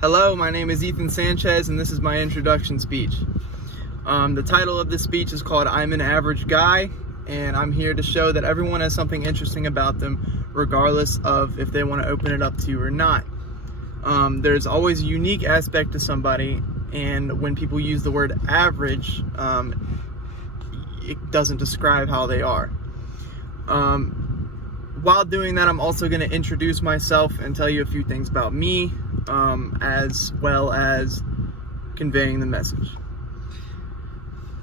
Hello, my name is Ethan Sanchez, and this is my introduction speech. The title of this speech is called I'm an Average Guy, and I'm here to show that everyone has something interesting about them, regardless of if they want to open it up to you or not. There's always a unique aspect to somebody, and when people use the word average, it doesn't describe how they are. While doing that, I'm also going to introduce myself and tell you a few things about me, as well as conveying the message.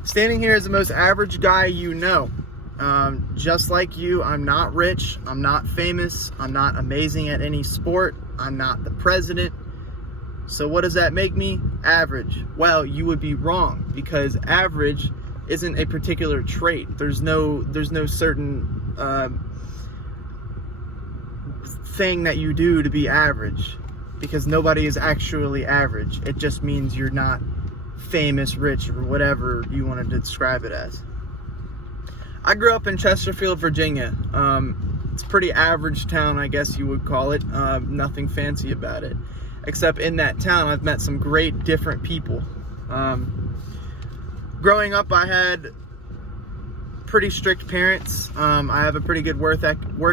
Standing here as the most average guy you know. Just like you, I'm not rich, I'm not famous, I'm not amazing at any sport, I'm not the president. So what does that make me? Average. Well, you would be wrong, because average isn't a particular trait. There's no certain thing that you do to be average, because nobody is actually average. It just means you're not famous, rich, or whatever you want to describe it as. I grew up in Chesterfield, Virginia. It's a pretty average town, I guess you would call it. Nothing fancy about it, except in that town I've met some great different people. Growing up, I had pretty strict parents. I have a pretty good work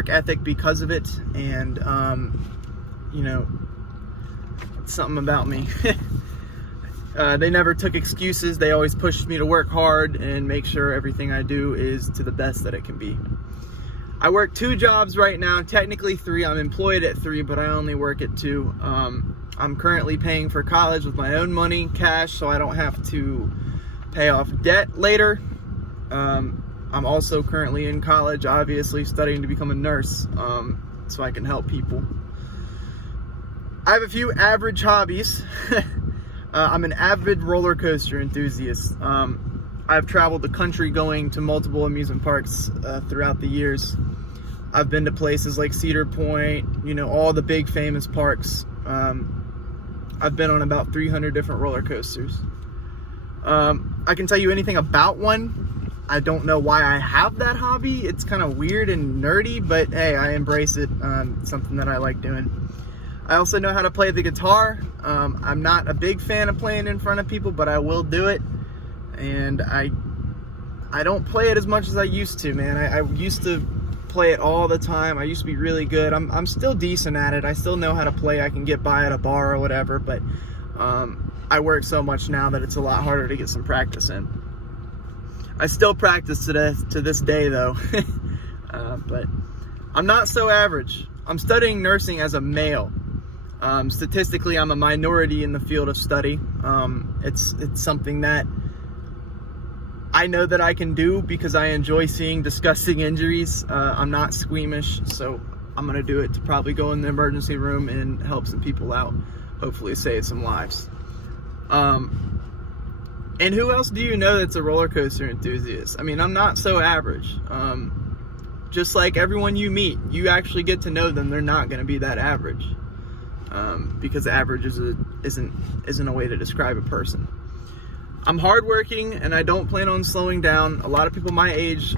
ethic because of it, and it's something about me. They never took excuses. They always pushed me to work hard and make sure everything I do is to the best that it can be. I work 2 jobs right now, technically 3. I'm employed at 3, but I only work at 2. I'm currently paying for college with my own money, cash, so I don't have to pay off debt later. I'm also currently in college, obviously studying to become a nurse, so I can help people. I have a few average hobbies. I'm an avid roller coaster enthusiast. I've traveled the country going to multiple amusement parks throughout the years. I've been to places like Cedar Point, all the big famous parks. I've been on about 300 different roller coasters. I can tell you anything about one. I don't know why I have that hobby. It's kind of weird and nerdy, but hey, I embrace it. It's something that I like doing. I also know how to play the guitar. I'm not a big fan of playing in front of people, but I will do it. And I don't play it as much as I used to, man. I used to play it all the time. I used to be really good. I'm still decent at it. I still know how to play. I can get by at a bar or whatever, but I work so much now that it's a lot harder to get some practice in. I still practice to this day, though. But I'm not so average. I'm studying nursing as a male. Statistically, I'm a minority in the field of study. It's something that I know that I can do because I enjoy seeing disgusting injuries. I'm not squeamish, so I'm gonna do it to probably go in the emergency room and help some people out, hopefully save some lives. And who else do you know that's a roller coaster enthusiast? I mean, I'm not so average. Just like everyone you meet, you actually get to know them. They're not going to be that average, because average isn't a way to describe a person. I'm hardworking, and I don't plan on slowing down. A lot of people my age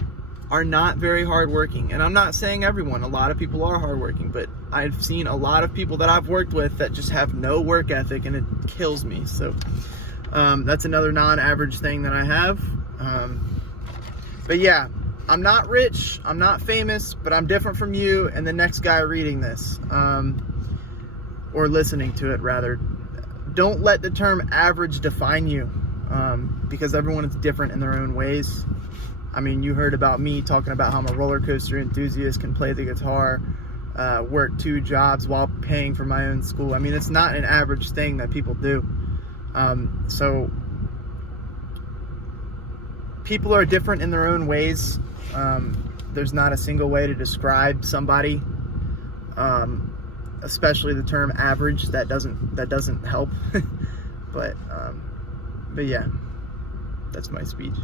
are not very hardworking, and I'm not saying everyone. A lot of people are hardworking, but I've seen a lot of people that I've worked with that just have no work ethic, and it kills me. So that's another non-average thing that I have. But yeah, I'm not rich, I'm not famous, but I'm different from you and the next guy reading this, or listening to it rather. Don't let the term average define you, because everyone is different in their own ways. I mean, you heard about me talking about how I'm a roller coaster enthusiast, can play the guitar, work 2 jobs while paying for my own school. I mean, it's not an average thing that people do. So people are different in their own ways. There's not a single way to describe somebody, especially the term average. That doesn't help. But yeah, that's my speech.